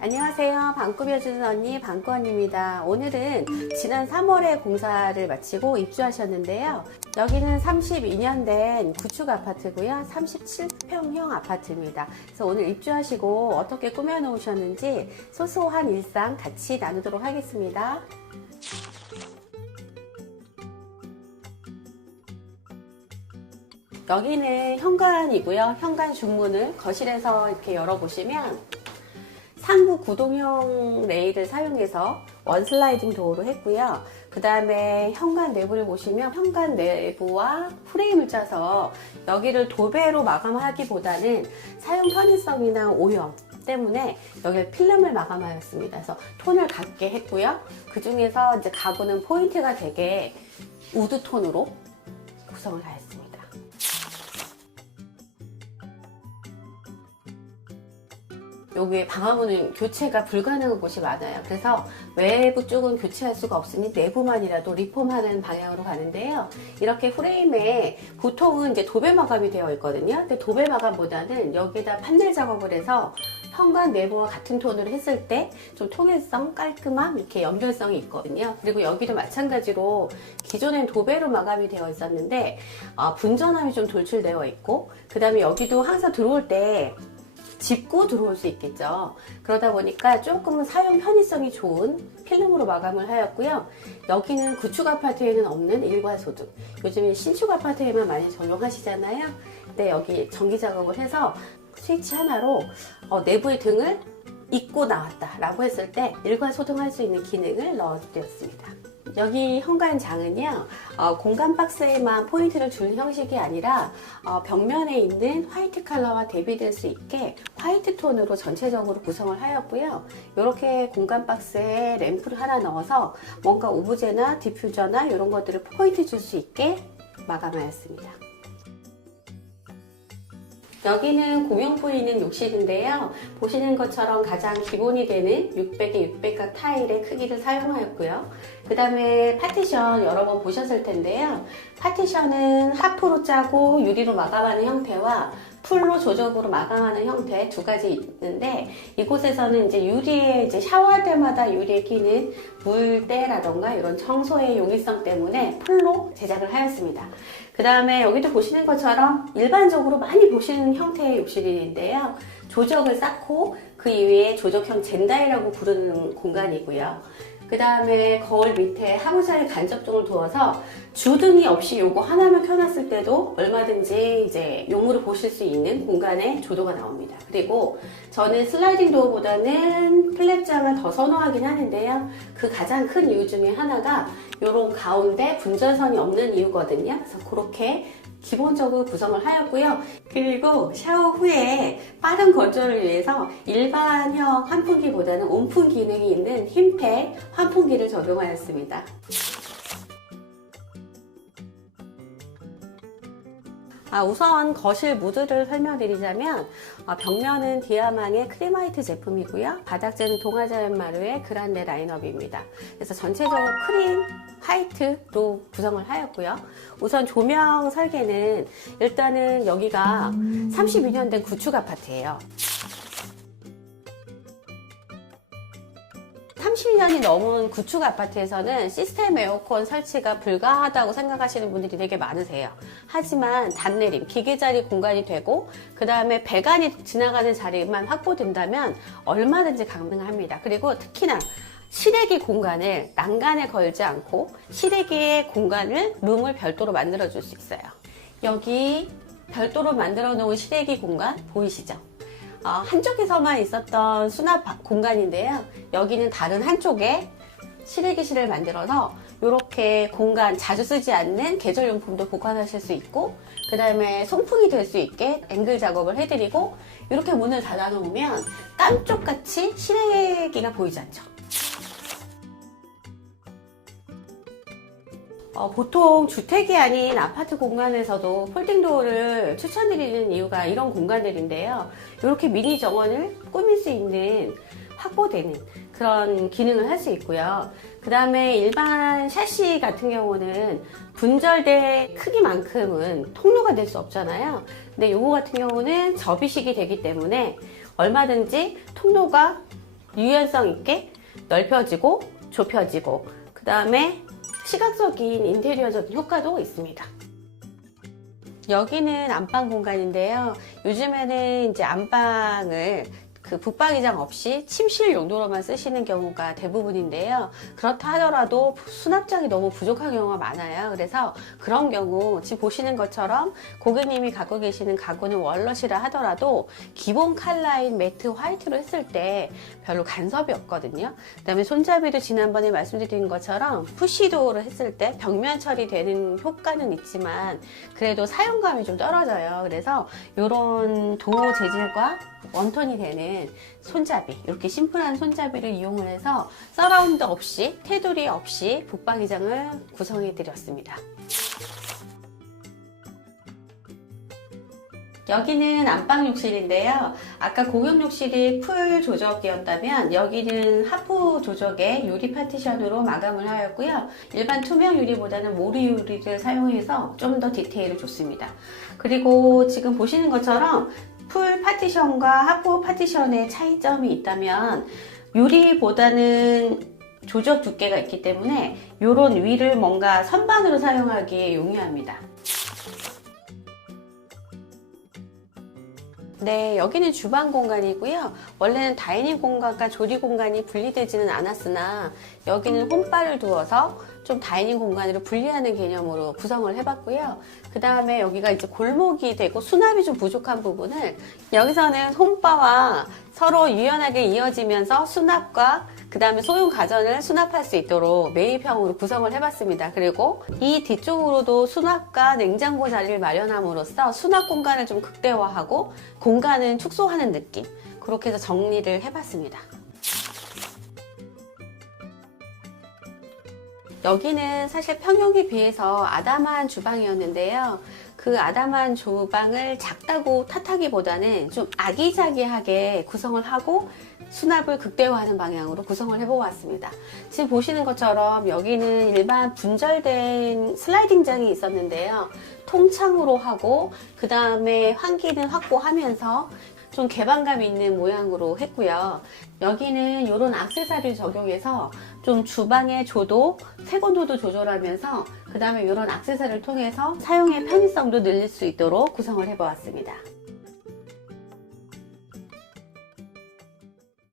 안녕하세요. 방 꾸며주는 언니 방꾸언니입니다. 오늘은 지난 3월에 공사를 마치고 입주하셨는데요. 여기는 32년 된 구축 아파트고요. 37평형 아파트입니다. 그래서 오늘 입주하시고 어떻게 꾸며 놓으셨는지 소소한 일상 같이 나누도록 하겠습니다. 여기는 현관이고요. 현관 중문을 거실에서 이렇게 열어보시면 상부 구동형 레일을 사용해서 원슬라이딩 도어로 했고요. 그 다음에 현관 내부를 보시면 현관 내부와 프레임을 짜서 여기를 도배로 마감하기보다는 사용 편의성이나 오염 때문에 여기를 필름을 마감하였습니다. 그래서 톤을 같게 했고요. 그 중에서 이제 가구는 포인트가 되게 우드 톤으로 구성을 하였습니다. 여기에 방화문은 교체가 불가능한 곳이 많아요. 그래서 외부 쪽은 교체할 수가 없으니 내부만이라도 리폼하는 방향으로 가는데요. 이렇게 프레임에 보통은 이제 도배 마감이 되어 있거든요. 근데 도배 마감보다는 여기에다 판넬 작업을 해서 현관 내부와 같은 톤으로 했을 때 좀 통일성, 깔끔함, 이렇게 연결성이 있거든요. 그리고 여기도 마찬가지로 기존엔 도배로 마감이 되어 있었는데 분전함이 좀 돌출되어 있고, 그 다음에 여기도 항상 들어올 때 짚고 들어올 수 있겠죠. 그러다 보니까 조금은 사용 편의성이 좋은 필름으로 마감을 하였고요. 여기는 구축 아파트에는 없는 일괄소등. 요즘에 신축 아파트에만 많이 적용하시잖아요. 근데 여기 전기 작업을 해서 스위치 하나로 내부의 등을 잇고 나왔다 라고 했을 때 일괄소등할 수 있는 기능을 넣어드렸습니다. 여기 현관장은요, 공간 박스에만 포인트를 줄 형식이 아니라 벽면에 있는 화이트 컬러와 대비될 수 있게 화이트 톤으로 전체적으로 구성을 하였고요. 이렇게 공간 박스에 램프를 하나 넣어서 뭔가 오브제나 디퓨저나 이런 것들을 포인트 줄 수 있게 마감하였습니다. 여기는 고명부에 있는 욕실인데요. 보시는 것처럼 가장 기본이 되는 600에 600각 타일의 크기를 사용하였고요. 그 다음에 파티션 여러 번 보셨을 텐데요. 파티션은 하프로 짜고 유리로 마감하는 형태와 풀로 조적으로 마감하는 형태 두 가지 있는데, 이곳에서는 이제 유리에 이제 샤워할 때마다 유리에 끼는 물때라던가 이런 청소의 용이성 때문에 풀로 제작을 하였습니다. 그 다음에 여기도 보시는 것처럼 일반적으로 많이 보시는 형태의 욕실인데요. 조적을 쌓고 그 이외에 조적형 젠다이라고 부르는 공간이고요. 그 다음에 거울 밑에 하부자리 간접등을 두어서 주등이 없이 요거 하나만 켜놨을 때도 얼마든지 이제 용으로 보실 수 있는 공간에 조도가 나옵니다. 그리고 저는 슬라이딩 도어보다는 플랩장을 더 선호하긴 하는데요. 그 가장 큰 이유 중에 하나가 요런 가운데 분전선이 없는 이유거든요. 그래서 그렇게 기본적으로 구성을 하였고요. 그리고 샤워 후에 빠른 건조를 위해서 일반형 환풍기보다는 온풍 기능이 있는 흰팩 환풍기를 적용하였습니다. 우선 거실 무드를 설명드리자면 벽면은 디아망의 크림화이트 제품이고요. 바닥재는 동아자연마루의 그란데 라인업입니다. 그래서 전체적으로 크림 화이트로 구성을 하였고요. 우선 조명 설계는 일단은 여기가 32년 된 구축 아파트예요. 30년이 넘은 구축 아파트에서는 시스템 에어컨 설치가 불가하다고 생각하시는 분들이 되게 많으세요. 하지만 단내림, 기계자리 공간이 되고 그 다음에 배관이 지나가는 자리만 확보된다면 얼마든지 가능합니다. 그리고 특히나 실외기 공간을 난간에 걸지 않고 실외기의 공간을 룸을 별도로 만들어 줄 수 있어요. 여기 별도로 만들어 놓은 실외기 공간 보이시죠? 한쪽에서만 있었던 수납 공간인데요. 여기는 다른 한쪽에 실외기실을 만들어서 이렇게 공간 자주 쓰지 않는 계절용품도 보관하실 수 있고, 그 다음에 송풍이 될 수 있게 앵글 작업을 해드리고, 이렇게 문을 닫아 놓으면 깜쪽같이 실외기가 보이지 않죠. 보통 주택이 아닌 아파트 공간에서도 폴딩도어를 추천드리는 이유가 이런 공간들인데요. 이렇게 미니 정원을 꾸밀 수 있는 확보되는 그런 기능을 할 수 있고요. 그 다음에 일반 샤시 같은 경우는 분절대 크기만큼은 통로가 될 수 없잖아요. 근데 요거 같은 경우는 접이식이 되기 때문에 얼마든지 통로가 유연성 있게 넓혀지고 좁혀지고, 그 다음에 시각적인 인테리어적인 효과도 있습니다. 여기는 안방 공간인데요. 요즘에는 이제 안방을 붙박이장 없이 침실 용도로만 쓰시는 경우가 대부분인데요. 그렇다 하더라도 수납장이 너무 부족한 경우가 많아요. 그래서 그런 경우 지금 보시는 것처럼 고객님이 갖고 계시는 가구는 월넛이라 하더라도 기본 컬러인 매트 화이트로 했을 때 별로 간섭이 없거든요. 그 다음에 손잡이도 지난번에 말씀드린 것처럼 푸시도어를 했을 때 벽면 처리되는 효과는 있지만 그래도 사용감이 좀 떨어져요. 그래서 이런 도어 재질과 원톤이 되는 손잡이, 이렇게 심플한 손잡이를 이용을 해서 서라운드 없이, 테두리 없이 붙박이장을 구성해 드렸습니다. 여기는 안방 욕실인데요. 아까 공용 욕실이 풀 조적이었다면 여기는 하프 조적의 유리 파티션으로 마감을 하였고요. 일반 투명 유리보다는 모루 유리를 사용해서 좀 더 디테일을 줬습니다. 그리고 지금 보시는 것처럼 풀 파티션과 하프 파티션의 차이점이 있다면 유리보다는 조적 두께가 있기 때문에 이런 위를 뭔가 선반으로 사용하기에 용이합니다. 네, 여기는 주방 공간이고요. 원래는 다이닝 공간과 조리 공간이 분리되지는 않았으나 여기는 홈바를 두어서 좀 다이닝 공간으로 분리하는 개념으로 구성을 해봤고요. 그 다음에 여기가 이제 골목이 되고 수납이 좀 부족한 부분을 여기서는 홈바와 서로 유연하게 이어지면서 수납과 그 다음에 소형 가전을 수납할 수 있도록 매입형으로 구성을 해봤습니다. 그리고 이 뒤쪽으로도 수납과 냉장고 자리를 마련함으로써 수납 공간을 좀 극대화하고 공간은 축소하는 느낌, 그렇게 해서 정리를 해봤습니다. 여기는 사실 평형에 비해서 아담한 주방이었는데요. 그 아담한 주방을 작다고 탓하기보다는 좀 아기자기하게 구성을 하고 수납을 극대화하는 방향으로 구성을 해보았습니다. 지금 보시는 것처럼 여기는 일반 분절된 슬라이딩장이 있었는데요. 통창으로 하고 그 다음에 환기는 확보하면서 좀 개방감 있는 모양으로 했고요. 여기는 이런 액세서리를 적용해서 좀 주방의 조도, 색온도도 조절하면서 그 다음에 이런 액세서리를 통해서 사용의 편의성도 늘릴 수 있도록 구성을 해보았습니다.